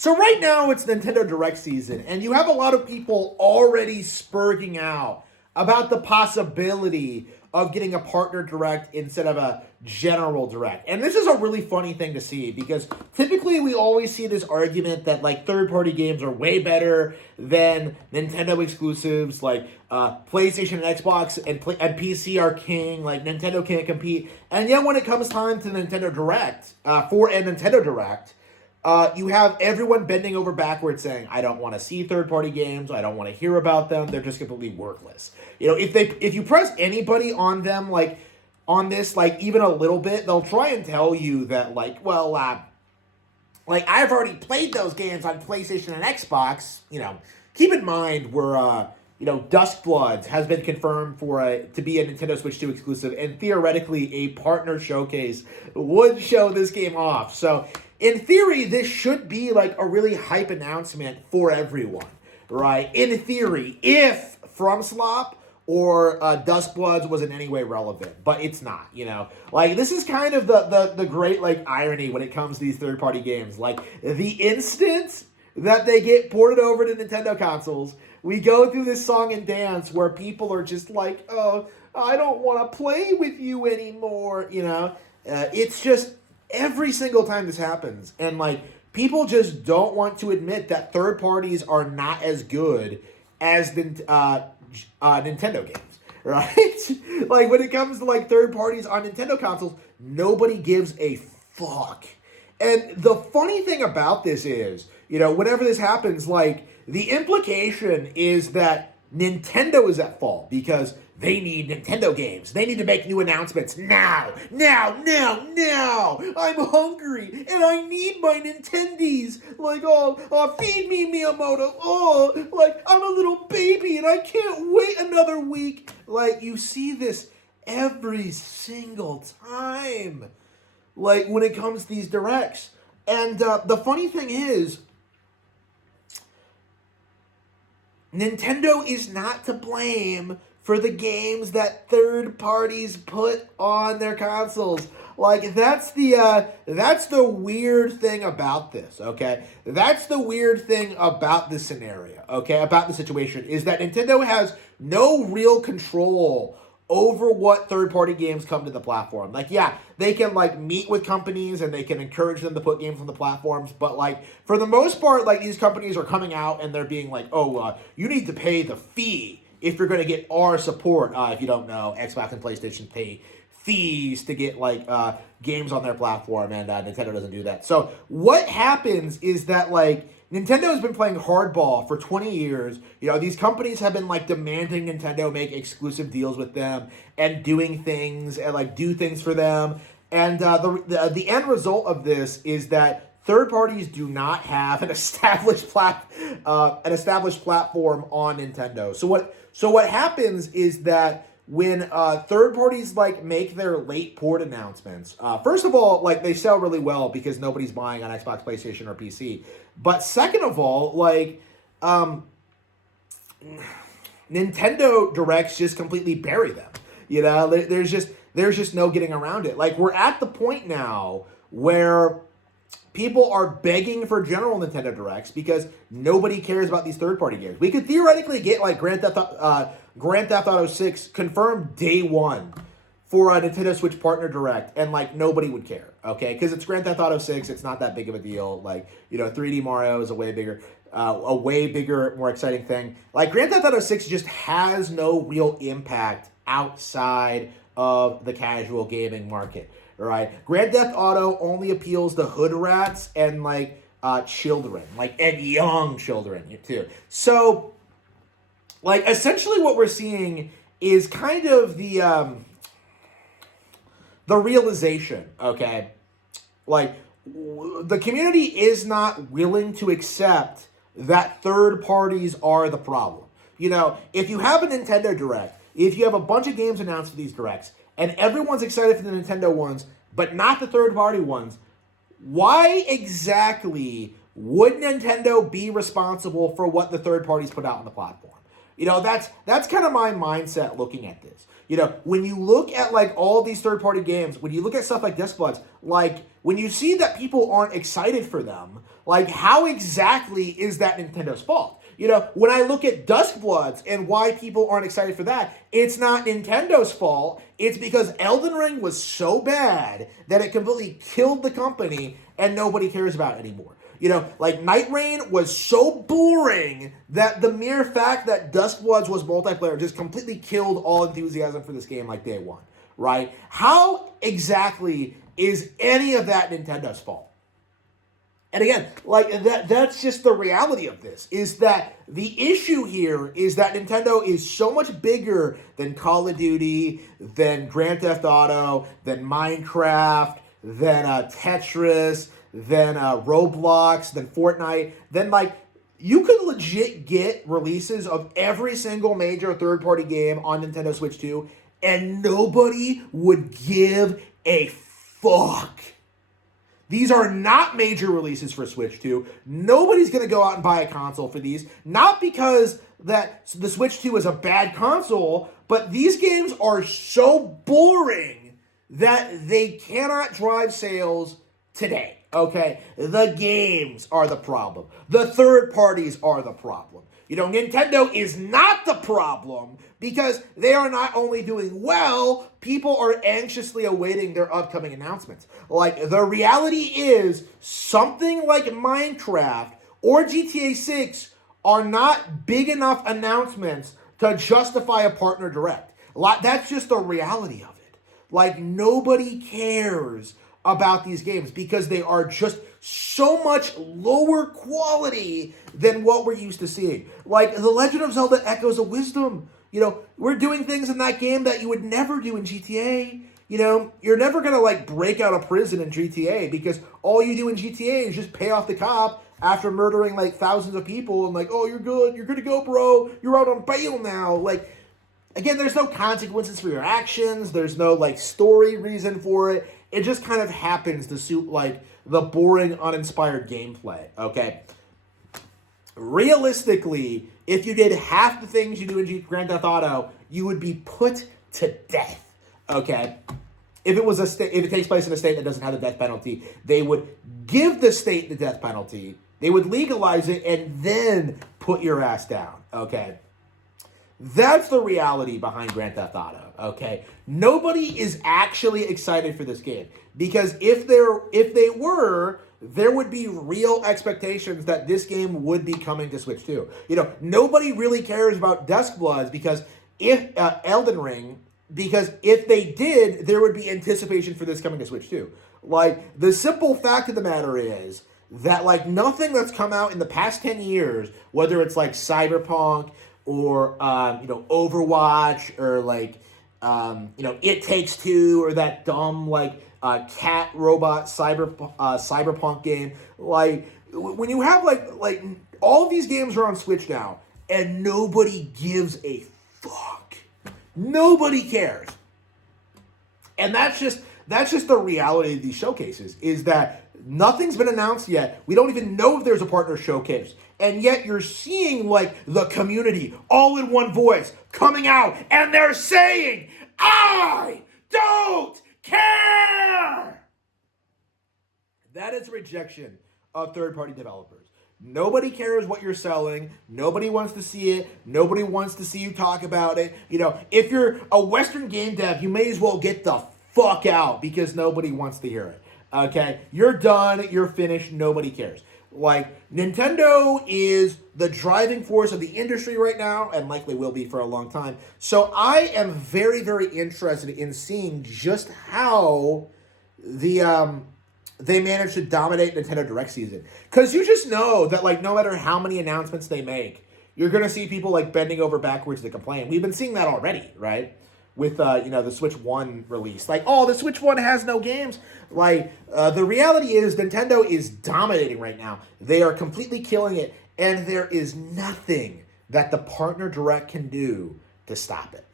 So right now it's Nintendo Direct season, and you have a lot of people already spurging out about the possibility of getting a partner direct instead of a general direct. And this is a really funny thing to see because typically we always see this argument that like third-party games are way better than Nintendo exclusives, like PlayStation and Xbox and PC are king, like Nintendo can't compete. And yet when it comes time to Nintendo Direct, for a Nintendo Direct, you have everyone bending over backwards saying, I don't want to see third-party games. I don't want to hear about them. They're just completely worthless. You know, if you press anybody on them, like, on this, like, even a little bit, they'll try and tell you that, like, well, like, I've already played those games on PlayStation and Xbox. You know, keep in mind we're, you know, Duskbloods has been confirmed to be a Nintendo Switch 2 exclusive, and theoretically a partner showcase would show this game off. So, in theory, this should be like a really hype announcement for everyone, right? In theory, if FromSlop or Duskbloods was in any way relevant, but it's not, you know? Like, this is kind of the great, like, irony when it comes to these third-party games. Like, the instant that they get ported over to Nintendo consoles, we go through this song and dance where people are just like, oh, I don't want to play with you anymore, you know? It's just every single time this happens. And, like, people just don't want to admit that third parties are not as good as Nintendo games, right? Like, when it comes to, like, third parties on Nintendo consoles, nobody gives a fuck. And the funny thing about this is, you know, whenever this happens, like, the implication is that Nintendo is at fault because they need Nintendo games. They need to make new announcements now. I'm hungry and I need my Nintendies. Like, oh, feed me, Miyamoto. Oh, like, I'm a little baby and I can't wait another week. Like, you see this every single time. Like, when it comes to these directs. And the funny thing is, Nintendo is not to blame for the games that third parties put on their consoles. Like, that's the weird thing about this, okay? That's the weird thing about this scenario, okay? About the situation, is that Nintendo has no real control over what third-party games come to the platform. Like, yeah, they can, like, meet with companies and they can encourage them to put games on the platforms, but, like, for the most part, like, these companies are coming out and they're being like, oh, you need to pay the fee if you're going to get our support. If you don't know, Xbox and PlayStation pay fees to get, like, games on their platform, and Nintendo doesn't do that. So what happens is that, like, Nintendo has been playing hardball for 20 years. You know, these companies have been, like, demanding Nintendo make exclusive deals with them and doing things and, like, do things for them. And the end result of this is that third parties do not have an established platform on Nintendo. So what happens is that when third parties, like, make their late port announcements, first of all, like, they sell really well because nobody's buying on Xbox, PlayStation, or PC. But second of all, like, Nintendo Directs just completely bury them. You know, there's just no getting around it. Like, we're at the point now where people are begging for general Nintendo Directs because nobody cares about these third-party games. We could theoretically get, like, Grand Theft Auto 6 confirmed day one for a Nintendo Switch Partner Direct, and, like, nobody would care, okay? Because it's Grand Theft Auto 6, it's not that big of a deal. Like, you know, 3D Mario is a way bigger, more exciting thing. Like, Grand Theft Auto 6 just has no real impact outside of the casual gaming market, right? Grand Theft Auto only appeals to hood rats and, like, children, like, and young children, too. So, like, essentially what we're seeing is kind of the realization, okay? Like, the community is not willing to accept that third parties are the problem. You know, if you have a Nintendo Direct, if you have a bunch of games announced for these Directs, and everyone's excited for the Nintendo ones, but not the third-party ones, why exactly would Nintendo be responsible for what the third parties put out on the platform? You know, that's kind of my mindset looking at this. You know, when you look at, like, all these third-party games, when you look at stuff like Duskbloods, like, when you see that people aren't excited for them, Like, how exactly is that Nintendo's fault? When I look at Duskbloods and why people aren't excited for that, it's not Nintendo's fault. It's because Elden Ring was so bad that it completely killed the company and nobody cares about it anymore. Like Night Rain was so boring that the mere fact that Duskbloods was multiplayer just completely killed all enthusiasm for this game like day one, right? How exactly is any of that Nintendo's fault? And again, like that's just the reality of this, is that the issue here is that Nintendo is so much bigger than Call of Duty, than Grand Theft Auto, than Minecraft, than Tetris, than Roblox, than Fortnite, than like you could legit get releases of every single major third-party game on Nintendo Switch 2, and nobody would give a fuck. These are not major releases for Switch 2. Nobody's going to go out and buy a console for these. Not because that the Switch 2 is a bad console, but these games are so boring that they cannot drive sales today. Okay? The games are the problem. The third parties are the problem. Nintendo is not the problem because they are not only doing well, people are anxiously awaiting their upcoming announcements. Like, the reality is, something like Minecraft or GTA 6 are not big enough announcements to justify a partner direct. That's just the reality of it. Like, nobody cares about these games because they are just so much lower quality than what we're used to seeing. Like The Legend of Zelda Echoes of Wisdom. We're doing things in that game that you would never do in GTA. You're never going to like break out of prison in GTA because all you do in GTA is just pay off the cop after murdering like thousands of people and like, oh, you're good to go, bro. You're out on bail now. Like, again, there's no consequences for your actions. There's no like story reason for it. It just kind of happens to suit like the boring, uninspired gameplay, okay? Realistically, if you did half the things you do in Grand Theft Auto, you would be put to death, okay? If it takes place in a state that doesn't have the death penalty, they would give the state the death penalty, they would legalize it, and then put your ass down, okay? That's the reality behind Grand Theft Auto, okay? Nobody is actually excited for this game because if they were, there would be real expectations that this game would be coming to Switch 2. Nobody really cares about Duskbloods because if Elden Ring, because if they did, there would be anticipation for this coming to Switch 2. Like, the simple fact of the matter is that like nothing that's come out in the past 10 years, whether it's like Cyberpunk or Overwatch or like It Takes Two or that dumb like cat robot cyberpunk game, like when you have like all of these games are on Switch now and nobody gives a fuck. Nobody cares. And that's just the reality of these showcases, is that nothing's been announced yet. We don't even know if there's a partner showcase. And yet you're seeing like the community all in one voice coming out and they're saying, I don't care. That is rejection of third-party developers. Nobody cares what you're selling. Nobody wants to see it. Nobody wants to see you talk about it. If you're a Western game dev, you may as well get the fuck out because nobody wants to hear it. Okay? You're done. You're finished. Nobody cares. Like, Nintendo is the driving force of the industry right now and likely will be for a long time. So I am very, very interested in seeing just how they managed to dominate Nintendo Direct season. Because you just know that, like, no matter how many announcements they make, you're going to see people, like, bending over backwards to complain. We've been seeing that already, right? With, the Switch 1 release. Like, oh, the Switch 1 has no games. Like, the reality is Nintendo is dominating right now. They are completely killing it, and there is nothing that the partner direct can do to stop it.